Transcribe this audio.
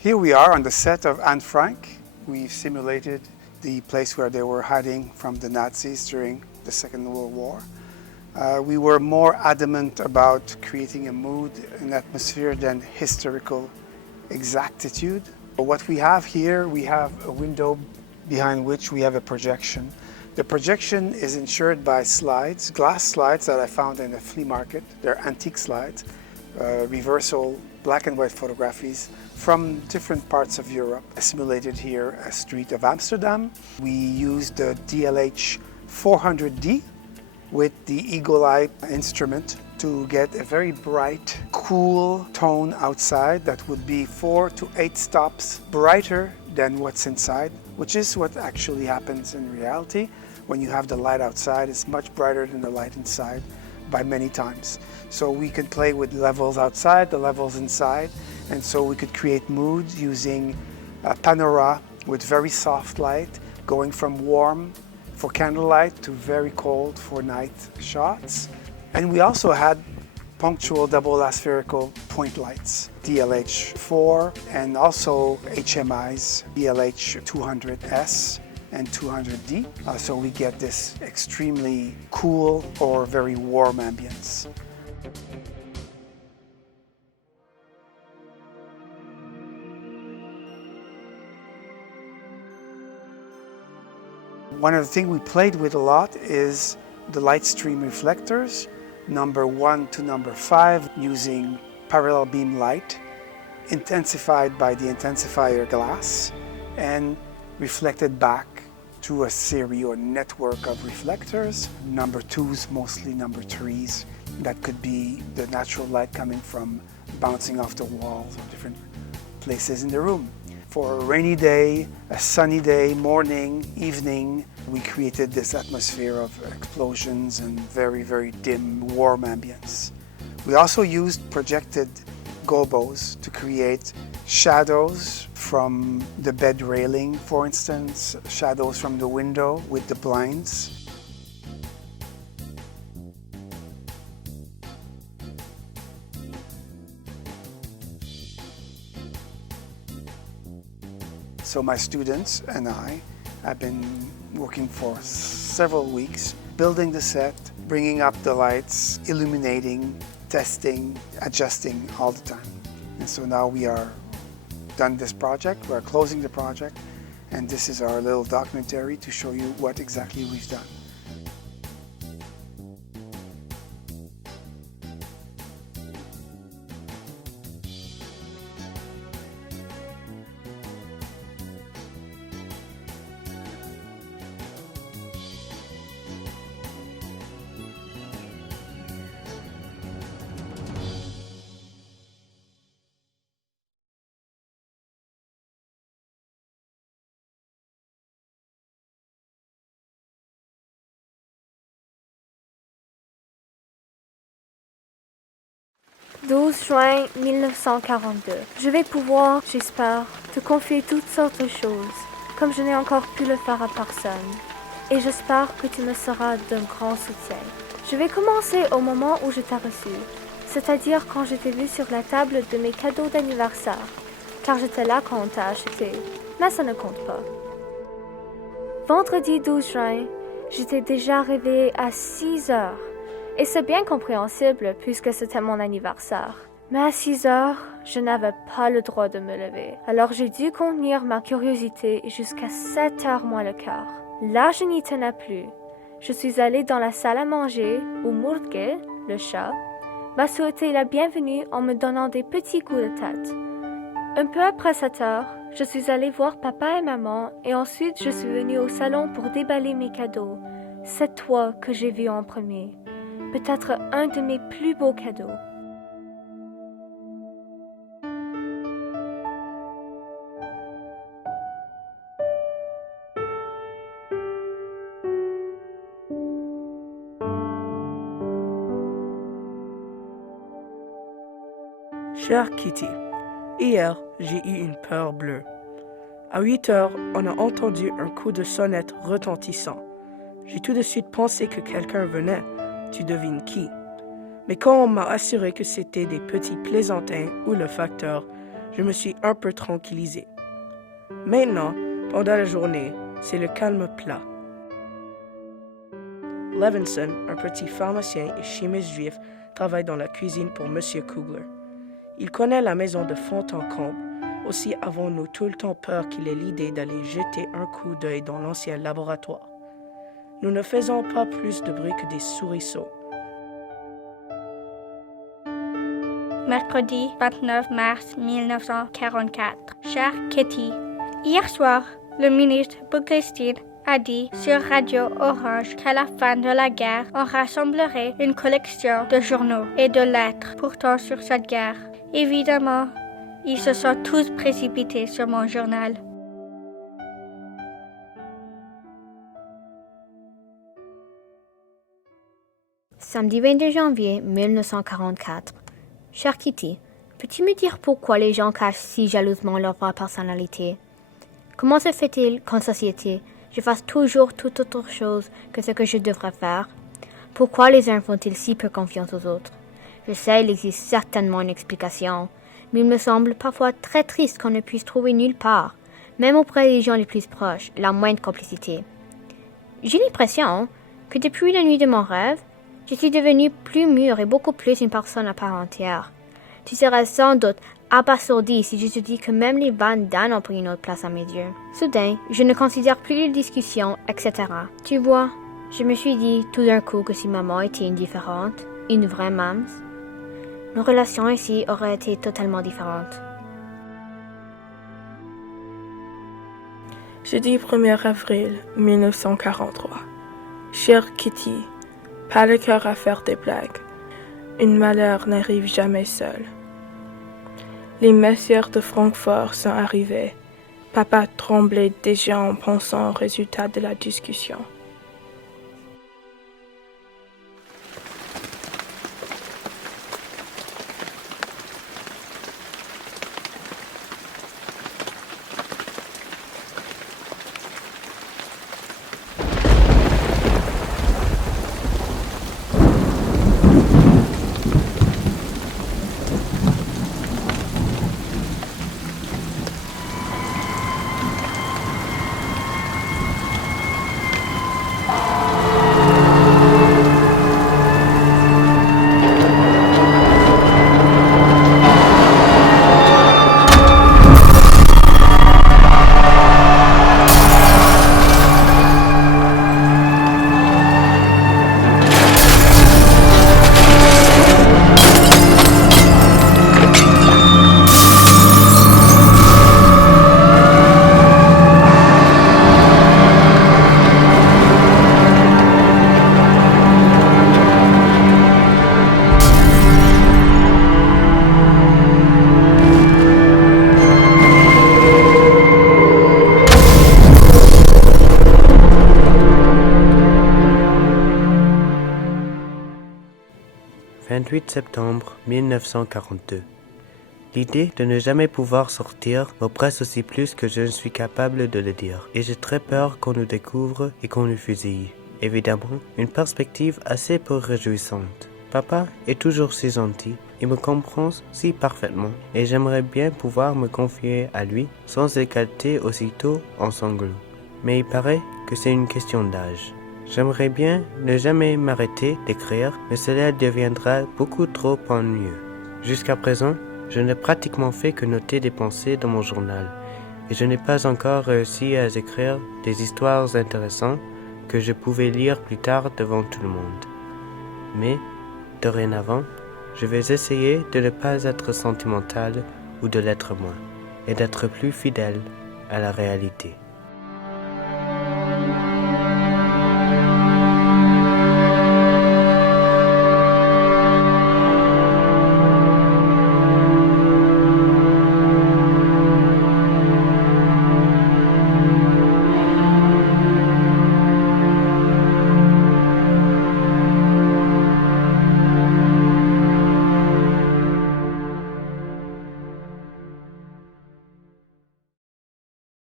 Here we are on the set of Anne Frank. We've simulated the place where they were hiding from the Nazis during the Second World War. We were more adamant about creating a mood, an atmosphere than historical exactitude. What we have here, we have a window behind which we have a projection. The projection is ensured by slides, glass slides that I found in a flea market. They're antique slides, reversal black and white photographies from different parts of Europe, simulated here a street of Amsterdam. We used the DLH 400D with the Eagle Eye instrument to get a very bright, cool tone outside that would be 4 to 8 stops brighter than what's inside, which is what actually happens in reality. When you have the light outside, it's much brighter than the light inside by many times. So we could play with levels outside, the levels inside, and so we could create moods using panorama with very soft light, going from warm for candlelight to very cold for night shots. And we also had punctual double aspherical point lights, DLH4 and also HMI's DLH 200S and 200D. So we get this extremely cool or very warm ambience. One of the things we played with a lot is the light stream reflectors, number 1 to number 5, using parallel beam light, intensified by the intensifier glass, and reflected back to a series or network of reflectors. Number 2s, mostly number 3s. That could be the natural light coming from bouncing off the walls or different places in the room. For a rainy day, a sunny day, morning, evening, we created this atmosphere of explosions and very, very dim, warm ambience. We also used projected gobos to create shadows from the bed railing, for instance, shadows from the window with the blinds. So my students and I have been working for several weeks, building the set, bringing up the lights, illuminating, testing, adjusting all the time. And so now we are done this project, we're closing the project, and this is our little documentary to show you what exactly we've done. « 12 juin 1942. Je vais pouvoir, j'espère, te confier toutes sortes de choses, comme je n'ai encore pu le faire à personne. Et j'espère que tu me seras d'un grand soutien. Je vais commencer au moment où je t'ai reçu, c'est-à-dire quand je t'ai vu sur la table de mes cadeaux d'anniversaire, car j'étais là quand on t'a acheté, mais ça ne compte pas. Vendredi 12 juin, j'étais déjà réveillée à 6 heures. Et c'est bien compréhensible puisque c'était mon anniversaire. Mais à 6 heures, je n'avais pas le droit de me lever. Alors j'ai dû contenir ma curiosité jusqu'à 7 heures moins le quart. Là, je n'y tenais plus. Je suis allée dans la salle à manger où Murtke, le chat, m'a souhaité la bienvenue en me donnant des petits coups de tête. Un peu après 7 heures, je suis allée voir papa et maman et ensuite je suis venue au salon pour déballer mes cadeaux. C'est toi que j'ai vu en premier. Peut-être un de mes plus beaux cadeaux. Chère Kitty, hier, j'ai eu une peur bleue. À 8 heures, on a entendu un coup de sonnette retentissant. J'ai tout de suite pensé que quelqu'un venait. Tu devines qui. Mais quand on m'a assuré que c'était des petits plaisantins ou le facteur, je me suis un peu tranquillisé. Maintenant, pendant la journée, c'est le calme plat. Levinson, un petit pharmacien et chimiste juif, travaille dans la cuisine pour M. Kugler. Il connaît la maison de fond en comble. Aussi avons-nous tout le temps peur qu'il ait l'idée d'aller jeter un coup d'œil dans l'ancien laboratoire. Nous ne faisons pas plus de bruit que des souriceaux. Mercredi 29 mars 1944. Chère Kitty, hier soir, le ministre Boukestine a dit sur Radio Orange qu'à la fin de la guerre, on rassemblerait une collection de journaux et de lettres portant sur cette guerre. Évidemment, ils se sont tous précipités sur mon journal. Samedi 22 janvier 1944. Cher Kitty, peux-tu me dire pourquoi les gens cachent si jalousement leur vraie personnalité? Comment se fait-il qu'en société, je fasse toujours toute autre chose que ce que je devrais faire? Pourquoi les uns font-ils si peu confiance aux autres? Je sais, il existe certainement une explication, mais il me semble parfois très triste qu'on ne puisse trouver nulle part, même auprès des gens les plus proches, la moindre complicité. J'ai l'impression que depuis la nuit de mon rêve, je suis devenue plus mûre et beaucoup plus une personne à part entière. Tu serais sans doute abasourdi si je te dis que même les vannes d'Anne ont pris une autre place à mes yeux. Soudain, je ne considère plus les discussions, etc. Tu vois, je me suis dit tout d'un coup que si maman était indifférente, une vraie mams, nos relations ici auraient été totalement différentes. Jeudi 1er avril 1943. Chère Kitty, pas le cœur à faire des blagues. Un malheur n'arrive jamais seul. Les messieurs de Francfort sont arrivés. Papa tremblait déjà en pensant au résultat de la discussion. « 28 septembre 1942. L'idée de ne jamais pouvoir sortir m'oppresse aussi plus que je ne suis capable de le dire, et j'ai très peur qu'on nous découvre et qu'on nous fusille. Évidemment, une perspective assez peu réjouissante. Papa est toujours si gentil, il me comprend si parfaitement, et j'aimerais bien pouvoir me confier à lui sans éclater aussitôt en sanglots. Mais il paraît que c'est une question d'âge. J'aimerais bien ne jamais m'arrêter d'écrire, mais cela deviendra beaucoup trop ennuyeux. Jusqu'à présent, je n'ai pratiquement fait que noter des pensées dans mon journal, et je n'ai pas encore réussi à écrire des histoires intéressantes que je pouvais lire plus tard devant tout le monde. Mais, dorénavant, je vais essayer de ne pas être sentimental ou de l'être moins, et d'être plus fidèle à la réalité.